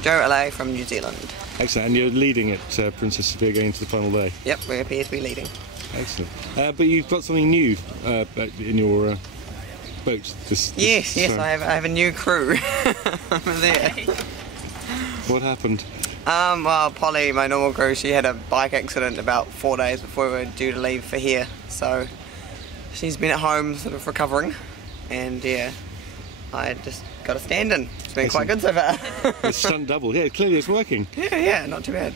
Jo Aleh from New Zealand. Excellent. And you're leading at Princess Sophia going into the final day? Yep, we appear to be leading. Excellent. But you've got something new in your boat. Yes, I have a new crew over there. What happened? Well, Polly, my normal crew, she had a bike accident about 4 days before we were due to leave for here. So she's been at home sort of recovering, and yeah, I just got a stand-in. It's been quite good so far. It's stunt double. Yeah, clearly it's working. Yeah, not too bad.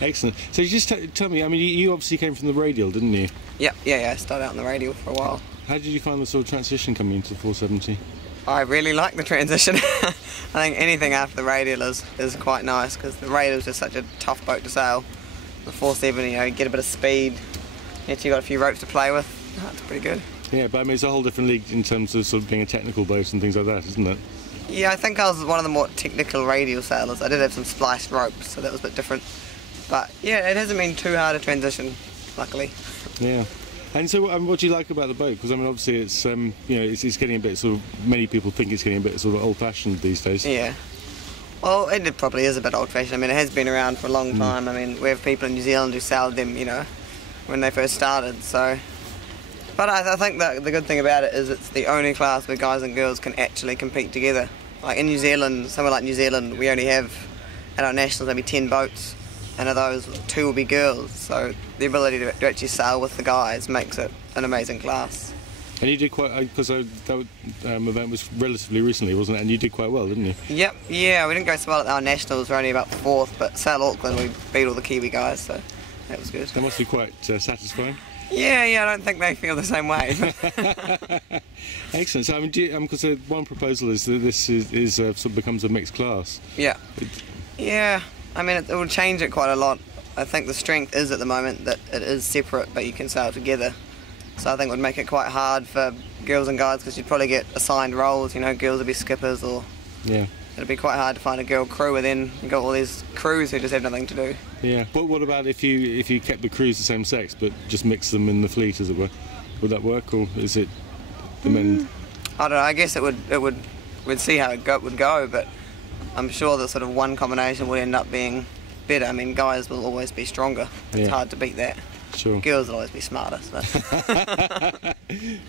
Excellent. So you just tell me, I mean, you obviously came from the Radial, didn't you? Yeah, I started out in the Radial for a while. How did you find the sort of transition coming into the 470? I really like the transition. I think anything after the Radial is quite nice, because the Radial is just such a tough boat to sail. The 470, you get a bit of speed, yet you got a few ropes to play with. It's pretty good. Yeah, but I mean, it's a whole different league in terms of sort of being a technical boat and things like that, isn't it? Yeah, I think I was one of the more technical Radial sailors. I did have some spliced ropes, so that was a bit different. But yeah, it hasn't been too hard a transition, luckily. Yeah. And so, what do you like about the boat? Because I mean, obviously, it's it's getting a bit sort of. Many people think it's getting a bit sort of old-fashioned these days. Yeah. Well, it probably is a bit old-fashioned. I mean, it has been around for a long time. I mean, we have people in New Zealand who sailed them, when they first started. So, but I think that the good thing about it is it's the only class where guys and girls can actually compete together. Like in New Zealand, somewhere like New Zealand, we only have at our nationals maybe 10 boats. And of those, 2 will be girls, so the ability to actually sail with the guys makes it an amazing class. And you did quite, because that event was relatively recently, wasn't it? And you did quite well, didn't you? Yep, yeah, we didn't go so well at our nationals, we're only about 4th, but Sail Auckland we beat all the Kiwi guys, so that was good. That must be quite satisfying. Yeah, I don't think they feel the same way. Excellent. So, I mean, because one proposal is that this is sort of becomes a mixed class. Yeah. Yeah. I mean, it will change it quite a lot. I think the strength is at the moment that it is separate, but you can sail together. So I think it would make it quite hard for girls and guys, because you'd probably get assigned roles. Girls would be skippers, or it'd be quite hard to find a girl crew, and then you've got all these crews who just have nothing to do. Yeah. But what about if you kept the crews the same sex, but just mix them in the fleet, as it were? Would that work, or is it the men? I don't know. I guess it would. We'd see how it would go, but I'm sure that sort of one combination would end up being better. I mean, guys will always be stronger. It's hard to beat that. Sure. Girls will always be smarter. So.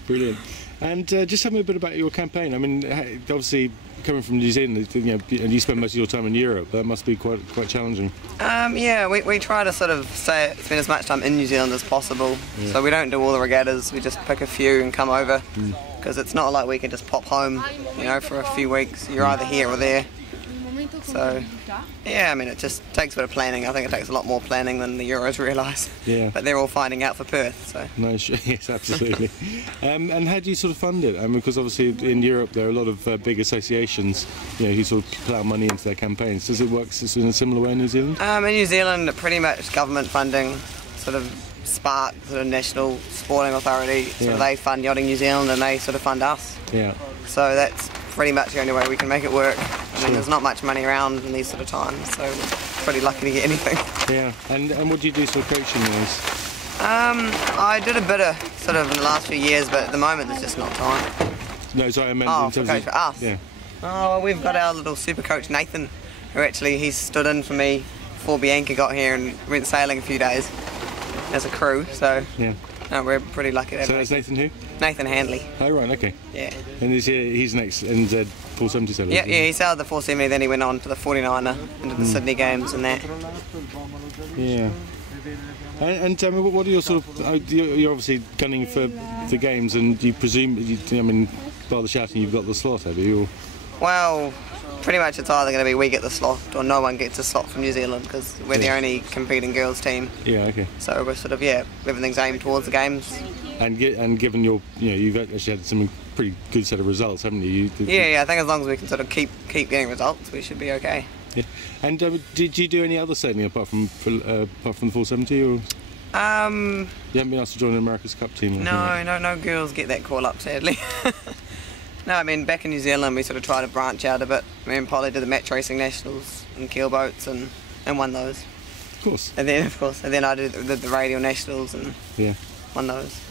Brilliant. And just tell me a bit about your campaign. I mean, obviously coming from New Zealand, and you spend most of your time in Europe. That must be quite challenging. Yeah, we try to sort of spend as much time in New Zealand as possible. Yeah. So we don't do all the regattas. We just pick a few and come over, because it's not like we can just pop home, for a few weeks. You're either here or there. So, yeah, I mean, it just takes a bit of planning. I think it takes a lot more planning than the Euros realise. Yeah. But they're all finding out for Perth, so. No, yes, absolutely. And how do you sort of fund it? I mean, because obviously in Europe there are a lot of big associations, who sort of plough money into their campaigns. Does it work in a similar way in New Zealand? In New Zealand, pretty much government funding, sort of Spark, sort of National Sporting Authority, so they fund Yachting New Zealand and they sort of fund us. Yeah. So that's pretty much the only way we can make it work. I mean, there's not much money around in these sort of times, so we're pretty lucky to get anything. Yeah, and what do you do sort of coaching wise? I did a bit of sort of in the last few years, but at the moment there's just not time. No, sorry, I meant in terms coach of... for us? Yeah. Oh, we've got our little super coach Nathan, who actually, he stood in for me before Bianca got here and went sailing a few days as a crew, so yeah. No, we're pretty lucky to have So that's Nathan who? Nathan Handley. Oh, right, okay. Yeah. And he's next NZ 470 sailor? Yeah, he sailed the 470, then he went on to the 49er, into the Sydney Games and that. Yeah. And tell me, what are your sort of... You're obviously gunning for the games, and you presume... I mean, by the shouting, you've got the slot, have you? Or? Well, pretty much it's either going to be we get the slot or no one gets a slot from New Zealand, because we're the only competing girls team. Yeah, okay. So we're sort of, everything's aimed towards the games. And given you've actually had some pretty good set of results, haven't you? Yeah, I think as long as we can sort of keep getting results, we should be okay. Yeah. And did you do any other sailing apart from the 470, or? You haven't been asked to join an America's Cup team? No girls get that call up, sadly. No, I mean, back in New Zealand we sort of tried to branch out a bit. Me and Polly did the match racing nationals and keelboats and won those. Of course. And then I did the Radial nationals and won those.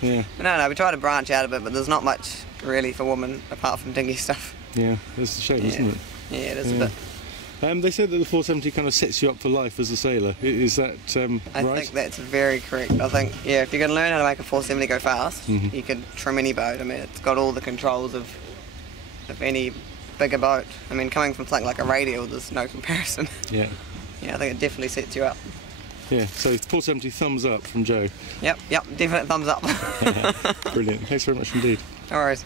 Yeah. No, we try to branch out a bit, but there's not much really for women apart from dinghy stuff. Yeah, that's a shame, isn't it? Yeah, it is a bit. They said that the 470 kind of sets you up for life as a sailor. Is that right? I think that's very correct. I think, yeah, if you're going to learn how to make a 470 go fast, you could trim any boat. I mean, it's got all the controls of any bigger boat. I mean, coming from something like a Radial, there's no comparison. Yeah. Yeah, I think it definitely sets you up. Yeah, so 470 thumbs up from Jo. Yep, definite thumbs up. Brilliant. Thanks very much indeed. No worries.